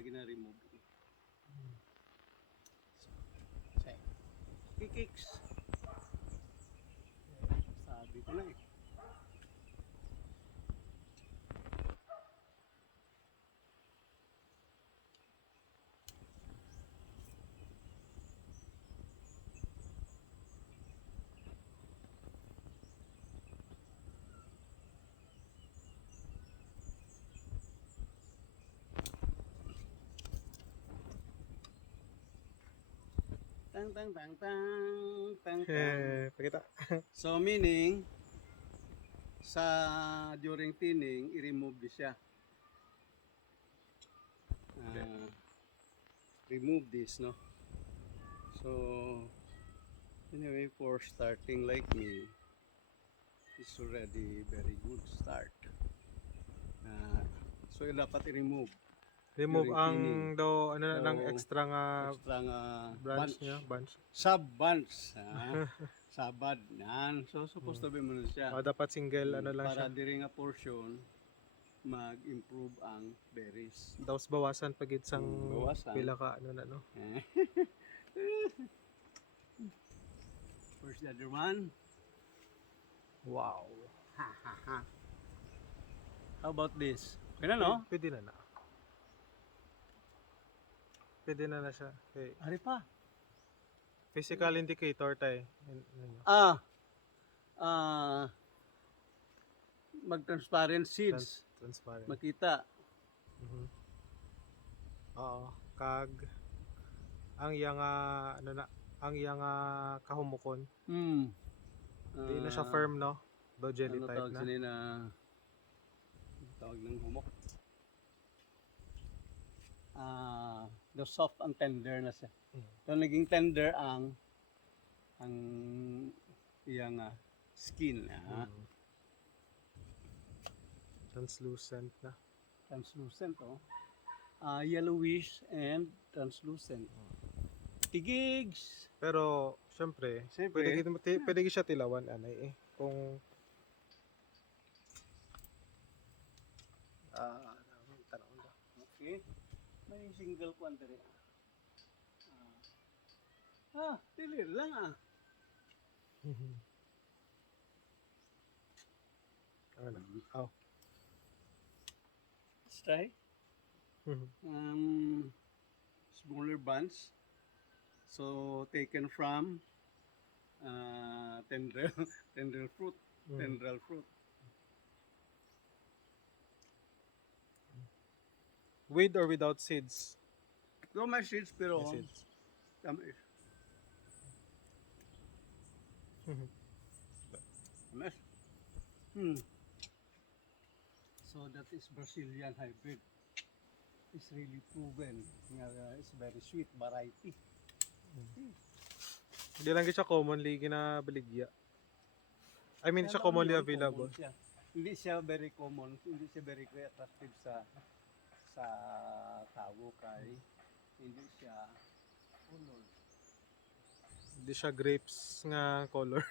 gina-remove. Kicks. Sabi ko na eh. Tang tang tang tang tang tang. Pakita. So meaning sa during thinning i-remove din siya. Remove this, no? So anyway, for starting like me, it's already very good start. So dapat i-remove. Remove During ang thinning. do ano So, ng extra nga extra nga branch niya, bunch. Sub-bunch. Sabad. Yan. So, supposed to be mo na siya. Dapat single ano lang Para siya. diri nga portion, mag-improve ang berries. Daos bawasan pagid sang Bawasan. pila ka ano na no. Where's the other one? Wow. How about this? Okay na, no? Pwede na na. Pwede na na siya. Okay. Ari pa. Physical indicator tay. Mag-transparent seeds. Transparent. Makita. Oo, kag ang yang ano na ang yang kahumukon. Di na siya firm no. Do jelly ano type tawag na. sila na tawag ng humok. The soft and tender na siya. So naging tender ang iyang skin. Translucent na. Translucent, oh. Yellowish and translucent. Tigigs! Pero syempre, pwede siya tilawan anay eh. Kung tanong ba? Okay. May single quantity. Tilir lang Oh. Let's try. Smaller bunch. So taken from tendril fruit. Tendril fruit. With or without seeds? So may seeds pero May seeds. tamis. Tamis. So that is Brazilian hybrid. It's really proven. It's very sweet variety. Hindi lang siya commonly ginabaligya. I mean, siya commonly available. Siya. Hindi siya very common, hindi siya very attractive sa tao kay hindi siya color. Hindi siya grapes nga color.